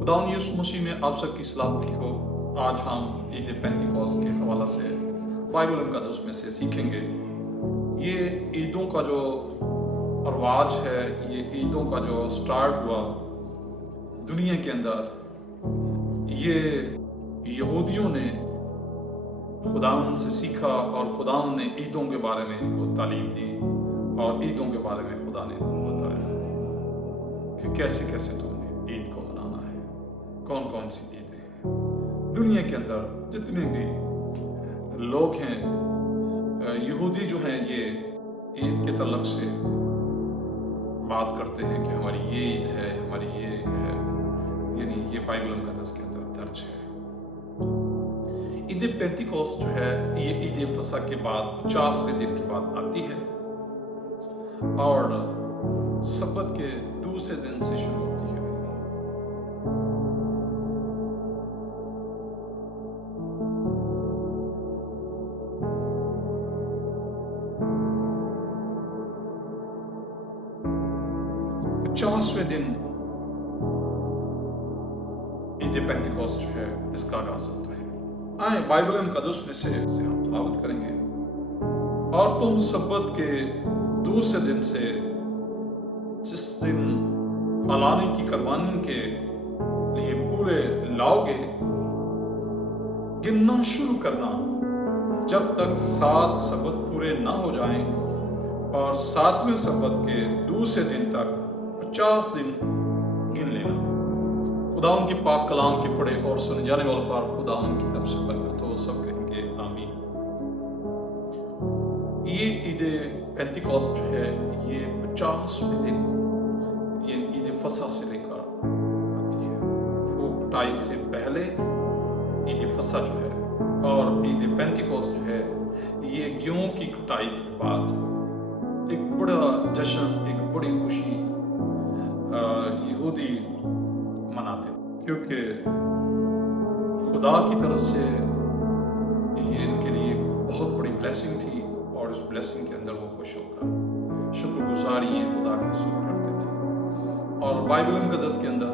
खुदावंद यीशु मसीह में आप सबकी सलामती हो। आज हम ईद पेंतिकोस्त के हवाला से बाइबल मुक़द्दस में से सीखेंगे। ये ईदों का जो रवाज है, ये ईदों का जो स्टार्ट हुआ दुनिया के अंदर, ये यहूदियों ने खुदावंद से सीखा और खुदावंद ने ईदों के बारे में इनको तालीम दी और ईदों के बारे में खुदा ने इनको बताया कि कैसे कैसे तुमने ईद को मनाना है, कौन कौन सी ईदें हैं। दुनिया के अंदर जितने भी लोग हैं, यहूदी जो हैं, ये ईद के तल्लुक़ से बात करते हैं कि हमारी ये ईद है, हमारी ये ईद है, यानी ये बाइबल मुक़द्दस के अंदर दर्ज है। ईद पेंतिकोस्त जो है, ये ईद फसह के बाद 50वें दिन के बाद आती है और सब्बत के दूसरे दिन से शुरू होती है। पचासवें दिन ईद पेंतिकोस्त जो है, इसका आगाज होता है। आए बाइबल मुक़द्दस में से हम तिलावत करेंगे। और तुम सब्बत के दूसरे दिन से, जिस दिन हलाने की कुर्बानी के लिए पूरे लाओगे, गिनना शुरू करना जब तक 7 सब्बत पूरे ना हो जाएं, और 7वें सब्बत के दूसरे दिन तक 50 दिन गिन लेना। खुदावंद की पाक कलाम के पढ़े और सुने जाने वालों पर खुदावंद की तरफ से बरकत हो। सब कहेंगे आमीन। ये ईद पेंतिकोस्त जो है, ये 50वें दिन, ये ईद फसह से लेकर आती है। वो कटाई से पहले ईद फसह जो है, और ईद पेंतिकोस्त जो है, ये गेहूं की कटाई के बाद एक बड़ा जश्न, एक बड़ी खुशी यहूदी मनाते थे, क्योंकि खुदा की तरफ से ये इनके लिए बहुत बड़ी ब्लेसिंग थी और इस ब्लेसिंग के अंदर वो खुश होकर शुक्रगुजारी खुदा के शुरू करते थे। और बाइबल मुक़द्दस के अंदर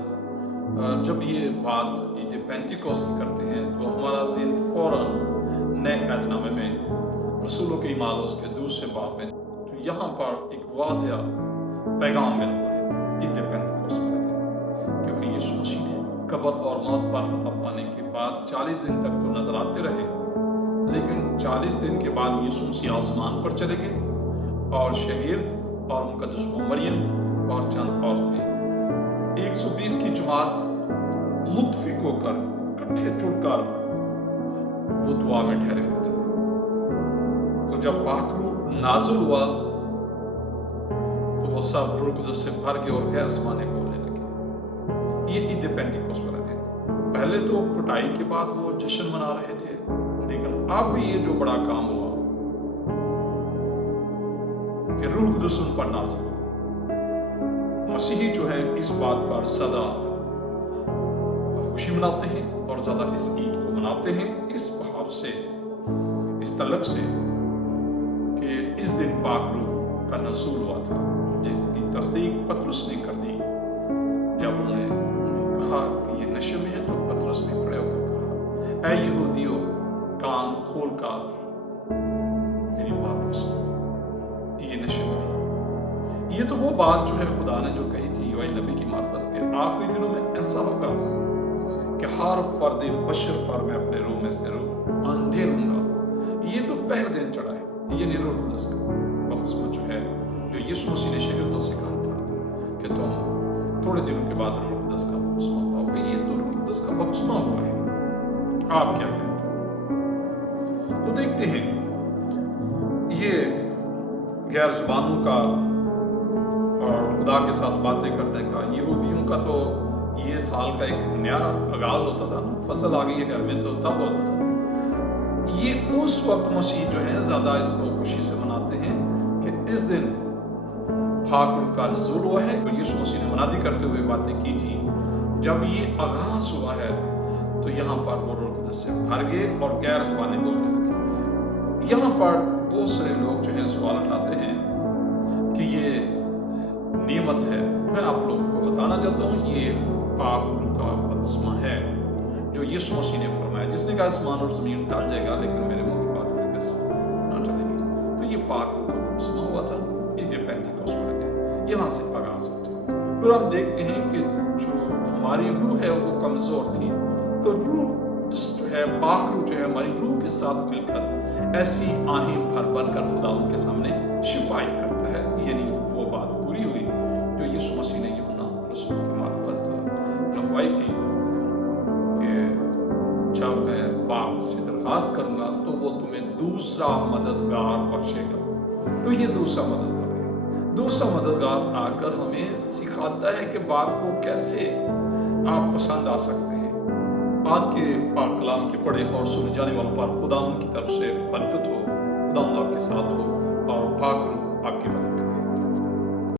जब ये बात ईद पेंतिकोस्त की करते हैं, तो हमारा ज़हन फौरन नए अहदनामे में रसूलों के ईमाल उसके दूसरे बाब में, तो यहाँ पर एक वाज़िया पैगाम मिलता है ईद पेंतिकोस्त वाले दिन, क्योंकि यीशु मसीह ने कब्र और मौत पर फतह पाने के बाद 40 दिन तक तो नजर आते रहे, लेकिन 40 दिन के बाद यीशु मसीह आसमान पर चले गए और शागिर्द और मुक़द्दस मरियम और चंद औरतें 120 की जमात मुत्तफिक होकर, इकट्ठे जुड़कर वो दुआ में ठहरे हुए थे। तो जब पाक रूह नाज़िल हुआ, तो वो सब रूह कुदस से भर गए और गैर ज़बानें बोलने लगे। ये ईद पेंतिकोस्त वाला दिन, पहले तो कटाई के बाद वो जश्न मना रहे थे, लेकिन अब ये जो बड़ा काम हुआ कि रूह कुदस उन पर नाज़िल हुआ। मसीही जो है, इस बात पर ज़्यादा खुशी मनाते हैं और ज़्यादा इस ईद को मनाते हैं, इस भाव से, इस तलक से कि इस दिन पाक रूह का नज़ूल हुआ था, जिसकी तस्दीक पतरस ने कर दी। जब उन्हें कहा कि ये नशे में है, तो पतरस ने खड़े होकर कहा, ऐ यहूदियों, कान खोल कर मेरी बात सुनो, ये नशे में नहीं। ये तो वो बात जो है खुदा ने जो कही थी योएल नबी की मार्फत के, आखिरी दिनों में ऐसा होगा कि हर फर्द बशर पर मैं अपने रूह में से रूह अंधेरूंगा। ये तो पहले दिन चढ़ा है, ये रूह कुदस का बपतिस्मा जो है, जो यीशु मसीह ने शागिर्दों से कहा था कि तुम थोड़े दिनों के बाद रूह कुदस का बपतिस्मा पाओगे। ये तो रूह कुदस का बपतिस्मा हुआ है। आप क्या कहते हैं? तो देखते हैं, ये गैर जुबानों का और खुदा के साथ बातें करने का, यहूदियों का तो ये साल का एक नया आगाज होता था ना, फसल आ गई है घर में, तो तब होता था। ये उस वक्त मसीह जो है ज़्यादा इसको खुशी से मनाते हैं कि इस दिन पाक रूह का नज़ूल हुआ है। तो यीशु मसीह ने मुनादी करते हुए बातें की थी। जब ये आगाज हुआ है, तो यहाँ पर वो रूह कुदस से भर गए और गैर ज़बानें बोलने लगे। यहाँ पर बहुत सारे लोग जो है सवाल उठाते हैं कि ये नेमत है। मैं आप लोगों को बताना चाहता हूँ, ये पाक रूह का جو یسوع مسیح نے فرمایا، جس نے کہا آسمان اور زمین ٹل جائے گا لیکن میرے منہ کی بات ہرگز نہ ٹلے گی۔ تو یہ پاک روح کا بپتسمہ ہوا تھا عید پینتیکوست والے دن، یہاں سے آغاز ہوتا ہے۔ پھر ہم دیکھتے ہیں کہ جو ہماری روح ہے وہ کمزور تھی، تو روح جو ہے پاک روح جو ہے ہماری روح کے ساتھ مل کر ایسی آہیں بھر بھر کر خداوند کے سامنے شفایت کرتا ہے، یعنی وہ بات پوری ہوئی جو یسوع مسیح نے یوحنا رسول کی معرفت لکھوائی تھی کہ جب میں باپ سے درخواست کروں گا تو وہ تمہیں دوسرا مددگار بخشے گا۔ تو یہ دوسرا مددگار آ کر ہمیں سکھاتا ہے کہ بات کو کیسے آپ پسند آ سکتے ہیں۔ آج کے پاک کلام کے پڑھے اور سنے جانے والوں پر خداوند کی طرف سے برکت ہو، خداوند آپ کے ساتھ ہو اور پاک